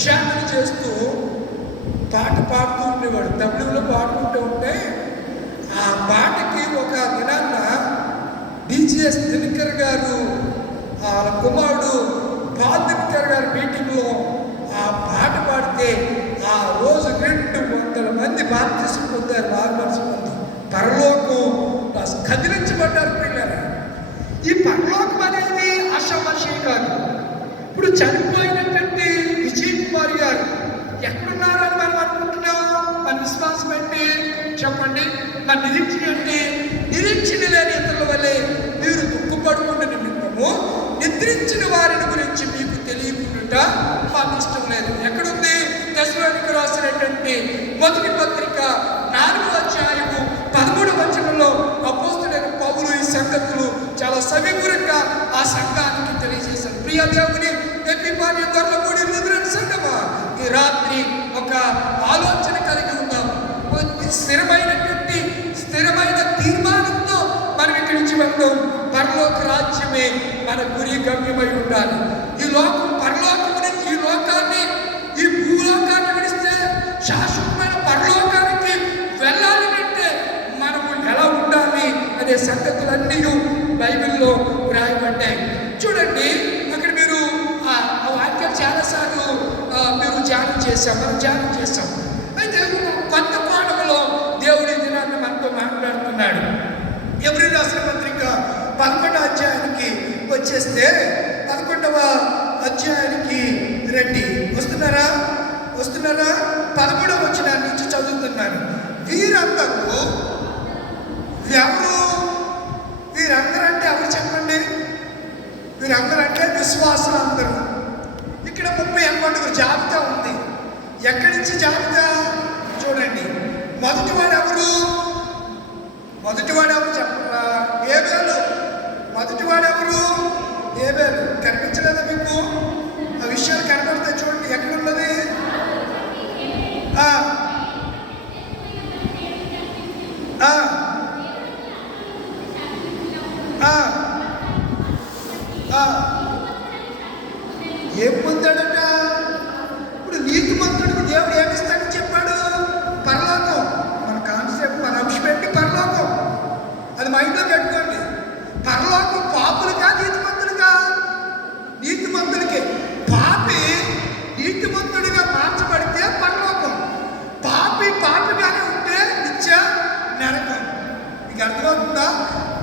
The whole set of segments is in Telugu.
భిక్షాటన చేస్తూ పాట పాడుతూ ఉండేవాడు. తమిళంలో పాడుకుంటూ ఉంటే ఆ పాటకి ఒక దినాన్న డిజిఎస్ దినకర్ గారు వాళ్ళ కుమారుడు పాల్ దినకర్ గారి మీటింగ్లో ఆ పాట పాడితే ఆ రోజు 200 మంది బాప్తిసం పొందారు. 400 మంది పరలోకం కదిలించబడ్డారు. పిల్లలు, ఈ పరలోకం అనేది ఆషామాషి కాదు. ఇప్పుడు చనిపోయినటువంటి విజయ్ కుమార్ గారు ఎక్కడున్నారని మనం అనుకుంటున్నాం? మన విశ్వాసం ఏంటి చెప్పండి? మన నిరీక్షణ ఏంటి? నిరీక్షణ లేని ఇతరుల వల్లే మీరు దుఃఖపడుకున్న నిమిత్తము నిద్రించిన వారిని గురించి మీకు తెలియకుండా మాకు ఇష్టం లేదు. ఎక్కడుంది? తెస్సలోనికీయులకు రాసినటువంటి మొదటి పత్రిక 4వ అధ్యాయము 13వ వచనంలో అపోస్తలుడైన పౌలు ఈ సంగతులు చాలా సవివరంగా ఆ సంఘానికి తెలియజేశారు. ప్రియ దేవుని ఎపిఫానీ గొర్రెలమూడి లూథరన్ సంఘమా, ఈ రాత్రి ఒక ఆలోచన కలిగి ఉందాం. స్థిరమైన తీర్మానంతో మనం ఇక్కడి నుంచి వెళ్దాం. పరలోక రాజ్యమే మన గురి గమ్యమై ఉండాలి. ఈ లోకం పరలోకం నుంచి ఈ లోకాన్ని, ఈ భూలోకాన్ని విడిస్తే శాశ్వతమైన పరలోకానికి వెళ్ళాలి అంటే మనము ఎలా ఉండాలి అనే సంగతులన్నీ బైబిల్లో రాయబడ్డాయి. చూడండి, అక్కడ మీరు ఆ వాక్యాలు చాలాసార్లు మీరు ధ్యానం చేశాం, మనం ధ్యానం చేస్తాం. అయితే కొత్త కోణంలో దేవుడి దినాన్ని మనతో మాట్లాడుతున్నాడు. ఎబ్రీ రాసిన పత్రిక 11వ అధ్యాయానికి వచ్చేస్తే 11వ అధ్యాయానికి రండి. వస్తున్నారా? 13వ వచనం నుంచి చదువుతున్నాను. వీరందరూ ఎవరు? వీరందరూ అంటే ఎవరు చెప్పండి? వీరందరూ అంటే విశ్వాసులు అందరూ. ఇక్కడ 38 జాబితా ఉంది. ఎక్కడి నుంచి జాబితా చూడండి. మొదటివాడు ఎవరు చెప్పరా? ఏబేలు. మొదటివాడు ఎవరు? ఏబేలు. కనిపించలేదా మీకు? ఆ విషయాలు కనబడతాయి. చూడండి, ఎక్కడున్నది? ఏం పొందాడట? ఇప్పుడు నీతిమంతుడికి దేవుడు ఏమిస్తాడని చెప్పాడు? పరలోకం. మన కాన్సెప్ట్, మన అంశం పెట్టి పరలోకం. అది మైండ్లో పెట్టుకోండి. పరలోకం పాపులుగా నీతిమంతులుగా? నీతిమంతుడికి. పాపి నీతిమంతుడిగా మార్చబడితే పరలోకం. పాపిగానే ఉంటే నిత్య నరకం. మీకు అర్థమవుతుందా?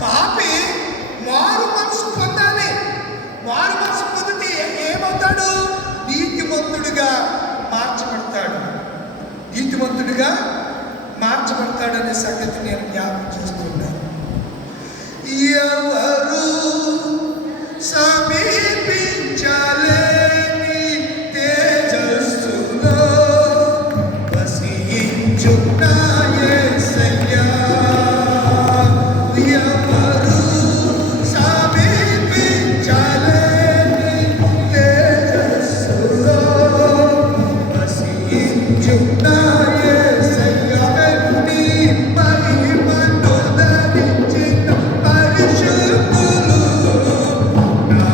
పాపి మారు మనసు పొందాలి. మారు మనసు పొందితే ఏమవుతాడు? నీతిమంతుడిగా మార్చబడతాడనే సంగతి నేను జ్ఞాపకం చేస్తున్నాను. ఎవరు సమీపించలేని తేజస్సులో వసించున్న యేసయ్యా, ఎవరు సమీపించలేని తేజస్సులో వసించున్న మహిమను ధరించిన పరిశుద్ధులు నా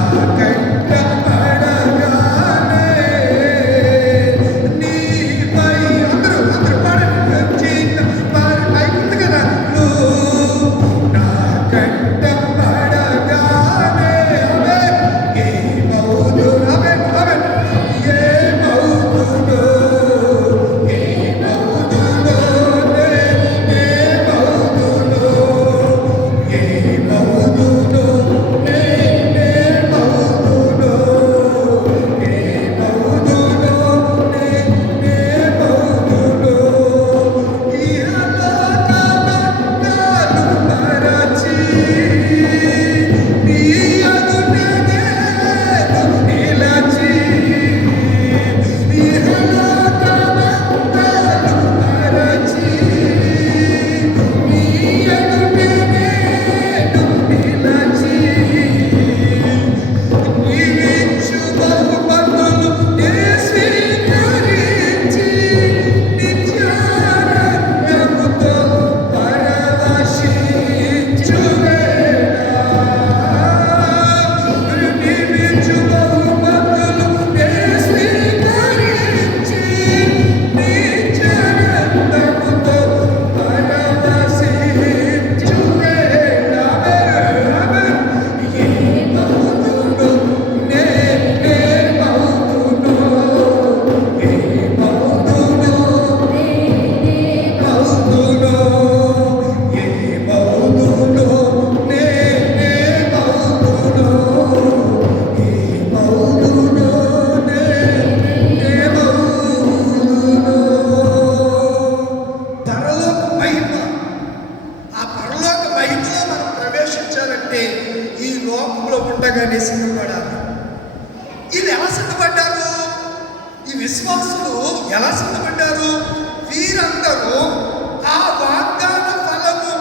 ఉండగానే సిద్ధపడాలి. వీళ్ళు ఎలా సిద్ధపడ్డారు? ఈ విశ్వాసులు ఎలా సిద్ధపడ్డారు? వీరందరూ ఆ వాగ్దాన ఫలము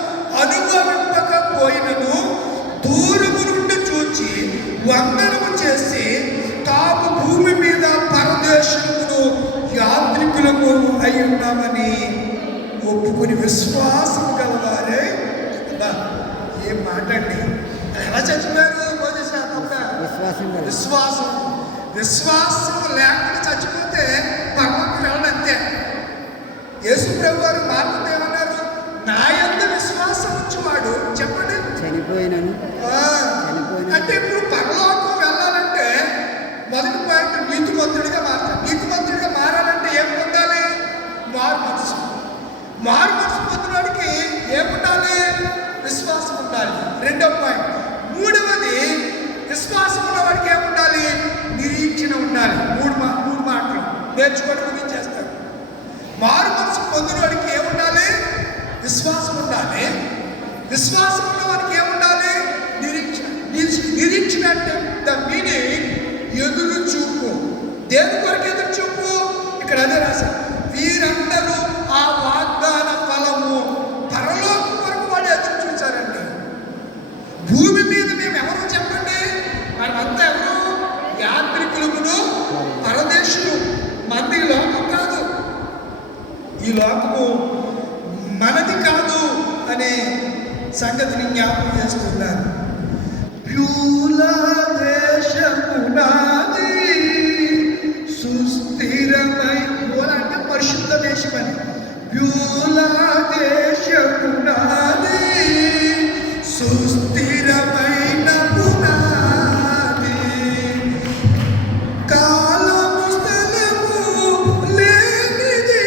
అనుభవింపకపోయినను దూరము నుండి చూచి వందనము చేసి తాము భూమి మీద పరదేశమును యాత్రికులకు అయి ఉన్నామని ఒప్పుకొని విశ్వాసం గలవారే. ఏం మాటండి! ఎలా చచ్చిపోయారు? విశ్వాసం లేకుండా చచ్చిపోతే పరలోకి వెళ్ళడంతే. యేసు ప్రభు వారు మార్గం ఏమన్నారు? నా యందు విశ్వాసం ఉంచువాడు చెప్పండి చనిపోయినను. అంటే ఇప్పుడు పరలోకం వెళ్ళాలంటే మొదటి పాయింట్ నీతిమంతుడిగా మారాలి. నీతిమంతుడిగా మారాలంటే ఏం పొందాలి? మారు మనసు. మారు మనసు పొందినవాడికి ఏముండాలి? విశ్వాసం ఉండాలి. రెండవ పాయింట్. మూడవది, విశ్వాసం ఉన్నవాడికి ఏముండాలి? నిరీక్షణ ఉండాలి. మూడు మాటలు నేర్చుకోవడం గురించి చేస్తాడు. మారు మనసు పొందినవాడికి ఏముండాలి? విశ్వాసం ఉండాలి. విశ్వాసం ఉన్నవాడికి ఏముండాలి? నిరీక్షణ. నిరీక్షణ అంటే ద మీనింగ్ ఎదురు చూపు. దేని కొరకు ఎదురు చూపు? ఇక్కడ అదే రాశారు. వీరందరూ ఆ వాగ్దాన ఫలము పరలోకం వరకు వాళ్ళు ఎదురు చూశారండి. భూమి మీద మేము ఎవరు చెప్పండి? మనమంతా ఎవరు? యాత్రికులమును పరదేశులు. మంది లోకం కాదు, ఈ లోకము మనది కాదు అనే సంగతిని జ్ఞాపకం చేస్తున్నారు. దేశమునాది సుస్థిరమై అంటే పరిశుద్ధ దేశం అని. దేశమునాది సుస్థిరమైన పునాది, కాలము స్థలము లేనిది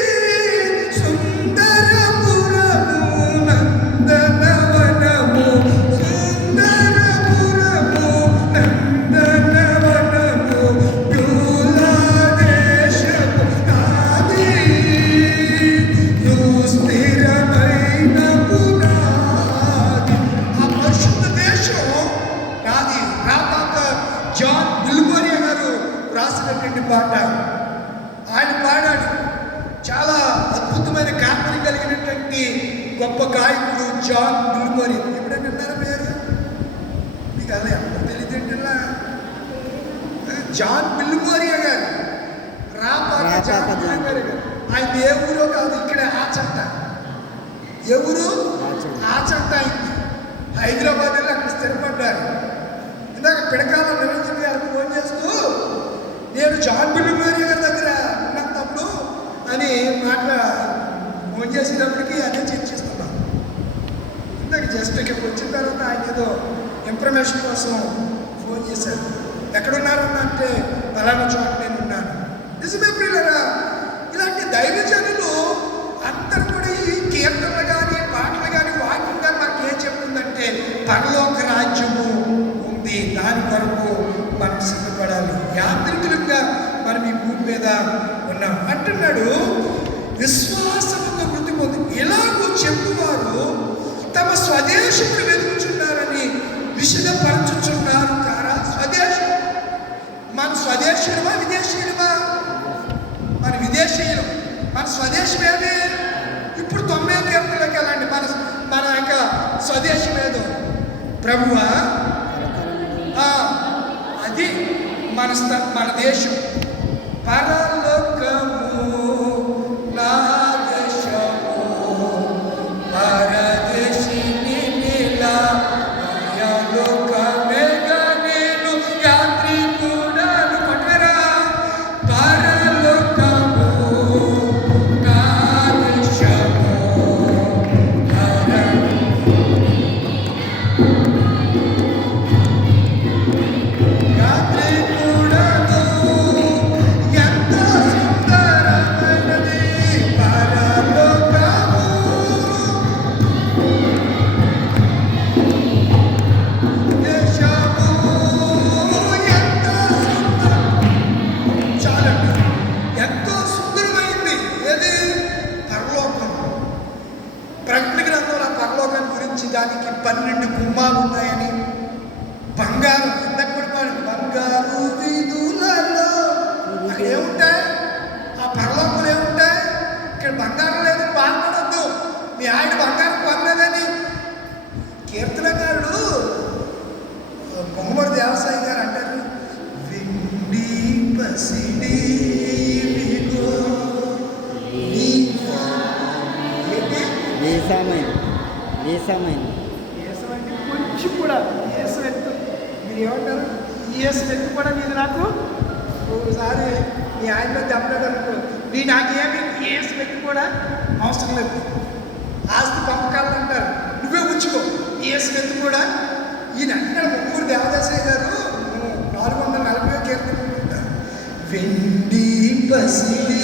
సుందరపురము నందనవనము, సుందరపురము నందనవనము దేశము నాది సుస్థిరమైన పునాది. ఆ పరిశుద్ధ దేశం నాది. రాపాక జాన్ బిల్మోరియా గారు రాసినటువంటి పాట ఆయన పాడాడు. చాలా అద్భుతమైన గాత్రం కలిగినటువంటి గొప్ప గాయకుడు జాన్ బిల్మోరియా. ఎప్పుడైనా విన్నారా పేరు? మీకు అలా ఎవరు తెలియదేంటిలా? జాన్ బిల్మోరియా గారు, రాపాక జాన్ బిల్మోరియా గారు. ఆయన ఏ ఊరో కాదు, ఇక్కడే ఆచంట. ఎవరు? ఆచంట అయింది. హైదరాబాద్ వెళ్ళి అక్కడ స్థిరపడ్డారు. ఇందాక పిడకాల నిరంజన్ గారు ఫోన్ చేస్తూ నేను జాన్ బిల్మోరియా గారి దగ్గర ఉన్నప్పుడు అని ఫోన్ చేసేటప్పటికి అదే చర్చిస్తున్నాం. ఇందాక జస్ట్ ఇక్కడికి వచ్చిన తర్వాత ఆయన ఏదో ఇన్ఫర్మేషన్ కోసం ఫోన్ చేశారు. ఎక్కడున్నారన్న అంటే పలానా చోట నేను ఉన్నాను. నిజమే ప్రియులారా, ఇలాంటి దైవజనులు అందరూ కూడా ఈ కీర్తనలు కానీ పాటలు కానీ వాక్యం కానీ మనకి ఏం చెప్తుందంటే పరలోక రాజ్యము ఉంది, దాని కొరకు మనం సిద్ధపడాలి. యాత్రికులుగా మనం ఈ భూమి మీద ఉన్నాం అంటున్నాడు. విశ్వాసముతో మృతి పొంది ఇలాగూ చెప్పువారు తమ స్వదేశమును వెతుకుచున్నారని విషదపరచుచున్నారు కారా? స్వదేశం మన స్వదేశీయులమా విదేశీయులమా? మన విదేశీయులం. మన స్వదేశం ఏది? ఇప్పుడు 90 కీర్తనలోకి వెళ్ళండి. మన యొక్క స్వదేశం ఏదో ప్రభువా, అది మన దేశం. పరలోకము నా దేశము, పరదేశిని నీలా లోకమేగా నేను యాత్రికుడను. పట్టరా పరలోకము నా దేశము, దానికి 12 గుమ్మాలు ఉన్నాయని, బంగారం ఇందాక బంగారు వీధులలో అక్కడ ఏముంటాయి? ఆ పరలోకంలో ఏముంటాయి? ఇక్కడ బంగారం లేదని బాధపడద్దు. మీ ఆయన బంగారం కొనలేదని కీర్తనకారుడు బొమ్మడి దేవసాయి గారు అంటారు, వెండి పసిడి కొంచెం కూడా ఏసు ఎత్తు. మీరు ఏమంటారు? ఏసు ఎత్తు కూడా నీది నాకు ఒకసారి మీ ఆయనలో దెబ్బలేదనుకో, నీ నాకేమి ఏసు ఎత్తు కూడా అవసరం లేదు. ఆస్తి పంపకాలు అంటారు, నువ్వే ఉంచుకో. ఏసు ఎత్తు కూడా ఈయన అంటాడు. ముగ్గురు దేవదాసయ్య గారు 440 కీర్తనలు ఉంటారు. వెండి పసిడి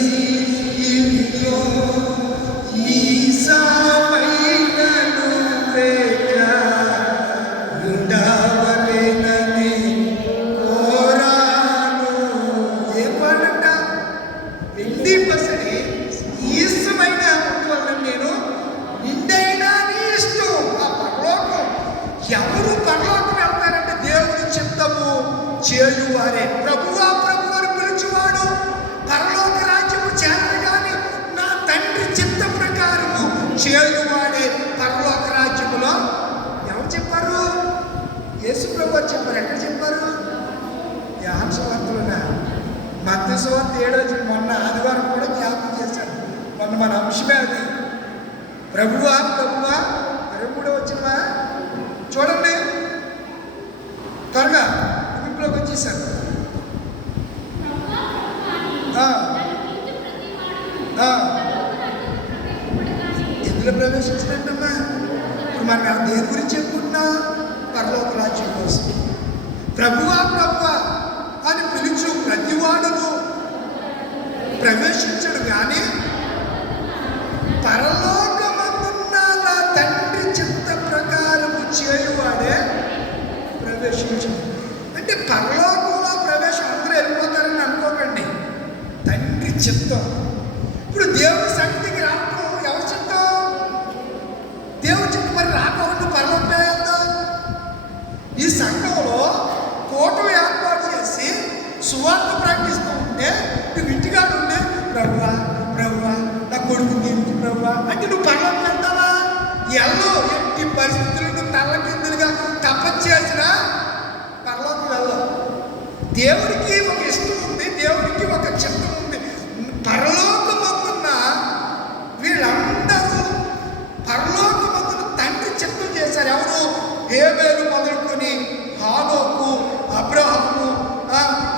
ఎవరు పరలోకం వెళ్తారంటే దేవుని చిత్తము చేయువారే. ప్రభువా ప్రభు అని పిలుచువాడు పరలోక రాజ్యము చేరడు గాని నా తండ్రి చిత్త ప్రకారము చేయువాడే పరలోక రాజ్యములో. ఎవరు చెప్పారు? యేసు ప్రభు అని చెప్పారు. ఎక్కడ చెప్పారు? యోహాను సువార్తలోనా? మత్తయి సువార్త 7వ మొన్న ఆదివారం కూడా జ్ఞాపకం చేశాను. మొన్న మన అంశమే అది. ప్రభువా ప్రభువా 23వ వచనమా చూడండి, త్వరగా ఇంట్లోకి వచ్చేసాను. ఎందులో ప్రవేశించినట్టమ్మా? ఇప్పుడు మనం దేని గురించి చెప్పుకుంటున్నా? పరలోక రాజ్యం కోసం. ప్రభువా ప్రభువా అని పిలుచు ప్రతివాడును ప్రవేశించడు కానీ పరలోకమందున్న నా తండ్రి చిత్త ప్రకారం చేయువాడే ప్రవేశించు. అంటే పరలోకంలో ప్రవేశం అందరూ వెళ్ళిపోతారని అనుకోకండి. తండ్రి చిత్తం. ఇప్పుడు దేవుడి సన్నిధికి రావడం ఎవరి చిత్తం? దేవుడి చిత్తం. మరి రాకుండా పరలోకమే వెళ్దాం. ఈ సంఘంలో కూటమి ఏర్పాటు చేసి సువార్త ప్రకటిస్తూ ఉంటే నువ్వు ఇంటిగా ఉండే ప్రభువా ప్రభువా నా కొడుకు దీనికి ప్రభువా అంటే నువ్వు పరలోకం వెళ్తావా? ఎల్లో ఎట్టి పరిస్థితులను తల్ల కిందలుగా తప్పచేసినా పరలోకం వెళ్ళవు. దేవుడికి ఒక ఇష్టం ఉంది, దేవుడికి ఒక చిత్తం ఉంది. పరలోకమందున్న వీళ్ళందరూ పరలోకమందున తండ్రి చిత్తం చేశారు. ఎవరు? హేబేలు మొదలుకొని హానోకు, అబ్రహాము,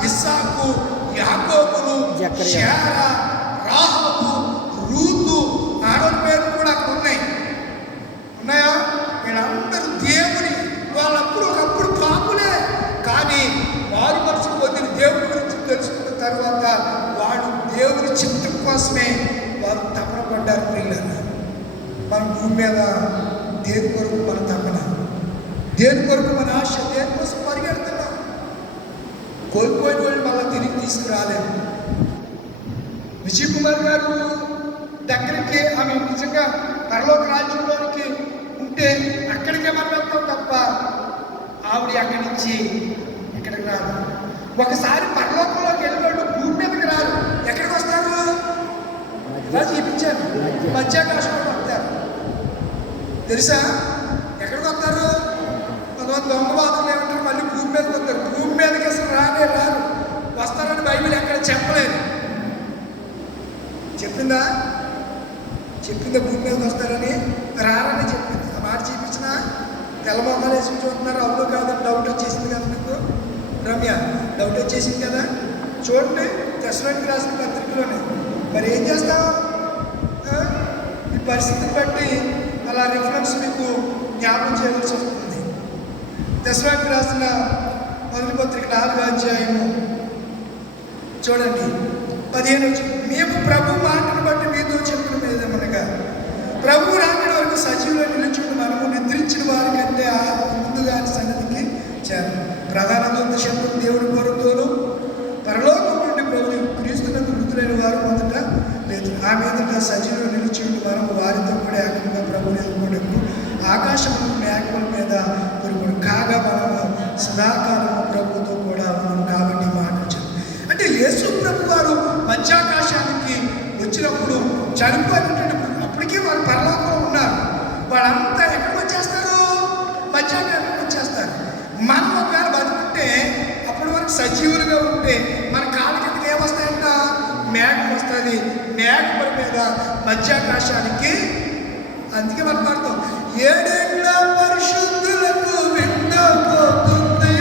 ఇస్సాకు, యాకోబులు, షేరా, రాహాబు, రూతు, ఆడోళ్ళ పేర్లు కూడా అక్కడ ఉన్నాయా? వీళ్ళందరూ దేవుని వాళ్ళప్పుడు ఒకప్పుడు పాపులే, కానీ వారి మనసు పొందిన దేవుని గురించి తెలుసుకున్న తర్వాత వాడు దేవుని చిత్తం కోసమే వారు తపన పడ్డారు. ప్రియులారా, మన భూమి మీద దేని కొరకు మన తపన, దేని కొరకు మన ఆశ, దేనికోసం పరిగెడుతున్నాం? కోల్పోయిన వాళ్ళు మళ్ళీ తిరిగి తీసుకురాలేదు. విజయ్ కుమార్ గారు దగ్గరికి ఆమె నిజంగా పరలోక రాజ్యంలోనికి ఉంటే అక్కడికే మనం వెళ్తాం తప్ప ఆవిడ అక్కడి నుంచి ఎక్కడికి రాదు. ఒకసారి పరలోకంలోకి వెళ్ళినట్టు భూమి మీదకి రారు. ఎక్కడికి వస్తారు? చూపించారు, మధ్యాకాశంలో వస్తారు. తెలుసా ఎక్కడికి వస్తారు? కొంతమంది దొంగవాదులు ఏమంటారు, మళ్ళీ భూమి మీదకి వస్తారు. భూమి మీదకి అసలు రారు. వస్తారని బైబిల్ ఎక్కడ చెప్పలేదు. చెప్పిందా భూమి మీదకి వస్తారని? రారని చెప్పింది. ఆ మాట చూపించిన తెల్లమొక్కలు వేసి చూస్తున్నారు. అవును కాదని డౌట్ వచ్చేసింది కదా మీకు? రమ్య డౌట్ వచ్చేసింది కదా? చూడండి తెస్సలోనికీయులకు రాసిన పత్రికలోనే. మరి ఏం చేస్తాం? ఈ పరిస్థితిని బట్టి అలా రిఫరెన్స్ మీకు జ్ఞాపకం చేయవలసి వస్తుంది. తెస్సలోనికీయులకు రాసిన మొదటి పత్రిక 4వ అధ్యాయము చూడండి 15. మేము ప్రభు మాటను బట్టి మీతో చెప్పిన మీదేమనగా ప్రభు రాకడ వరకు సజీవులో నిలుచుండి మనము నిద్రించిన వారి కంటే ముందుగా సన్నిధికి చేరాలి. ప్రధాన దూత శబ్దం దేవుడి కోరుతోనూ పరలోకం నుండి ప్రభు క్రీస్తునందు మృతులైన వారు మొదట లేదు. ఆ మీదట సజీవులు నిలిచిండి మనము వారితో కూడా ఏకంగా ప్రభుని ఎదుర్కొనేప్పుడు ఆకాశం మేఘముల మీద పురుగుడు కాగా మనము సదాకాలము ప్రభుతో కూడా ఉన్నాం. చనిపోయినటువంటి అప్పటికీ వాళ్ళు పరలోకంలో ఉన్నారు. వాళ్ళంతా ఎక్కడికి వచ్చేస్తారు? మధ్యాహ్నానికి వచ్చేస్తారు. మనం ఒకవేళ బతుకుంటే అప్పటి వరకు సజీవులుగా ఉంటే మన కాళ్ళ కిందకి ఏమొస్తాయంట? మేఘం వస్తుంది. మేఘముల మీద మధ్యాకాశానికి. అందుకే మనం పాడతాం, ఏడేళ్ళ పరిశుద్ధులకు విందపోతుంది,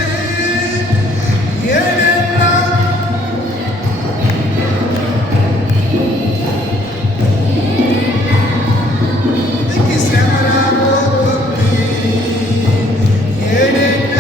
ఏడేళ్ళ శ్రమ రాబోతుంది, ఏడేళ్ళ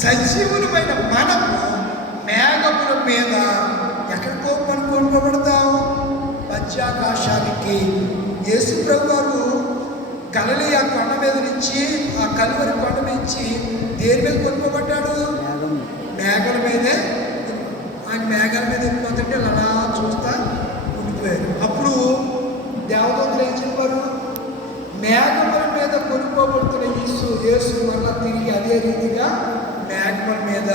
సజీవులమైన మనము మేఘముల మీద ఎక్కడికో మనం కొనుకోబడతాం? మధ్యాకాశానికి. యేసు ప్రభు వారు గలిలయ కొండ మీద నుంచి, ఆ కల్వరి కొండ నుంచి దేని మీద కొనుకోబడ్డాడు? మేఘాల మీదే. ఆయన మేఘాల మీద వెళ్ళిపోతుంటే అలా చూస్తా ఉండిపోయారు. అప్పుడు దేవదూతలు ఏం చెప్పారు? మేఘముల మీద కొనుక్కోబడుతున్న యేసు మళ్ళా తిరిగి అదే రీతిగా మేఘముల మీద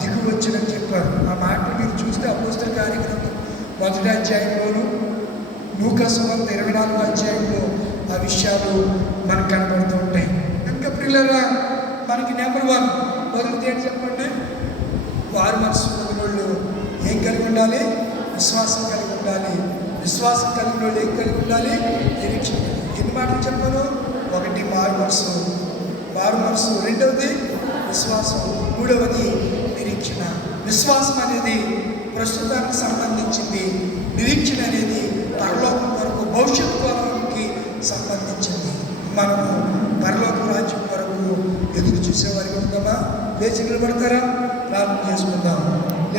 దిగు వచ్చినని చెప్పారు. ఆ మాటలు మీరు చూస్తే అపోస్తల కార్యక్రమం 1వ అధ్యాయంలోను, లూకా సువార్త 24వ అధ్యాయంలో ఆ విషయాలు మనకు కనబడుతూ ఉంటాయి. కనుక పిల్లరా, మనకి నెంబర్ 1 మొదటిది ఏంటి చెప్పండి? వారు మనసు కలిగిన ఏం కలిగి ఉండాలి? విశ్వాసం కలిగి ఉండాలి. విశ్వాసం కలిగిన వాళ్ళు ఏం కలిగి ఉండాలి? నిరీక్షణ. ఎన్ని మాటలు చెప్పాను? 1 మారు మనసు, 2వది విశ్వాసం, 3వది నిరీక్షణ. విశ్వాసం అనేది ప్రస్తుతానికి సంబంధించింది, నిరీక్షణ అనేది పరలోకం వరకు, భవిష్యత్తు కొరకి సంబంధించింది. మనము పరలోక రాజ్యం వరకు ఎదురు చూసేవారికి ఉందామా? లేచి నిలబడతారా? ప్రార్థన చేసుకుందాం.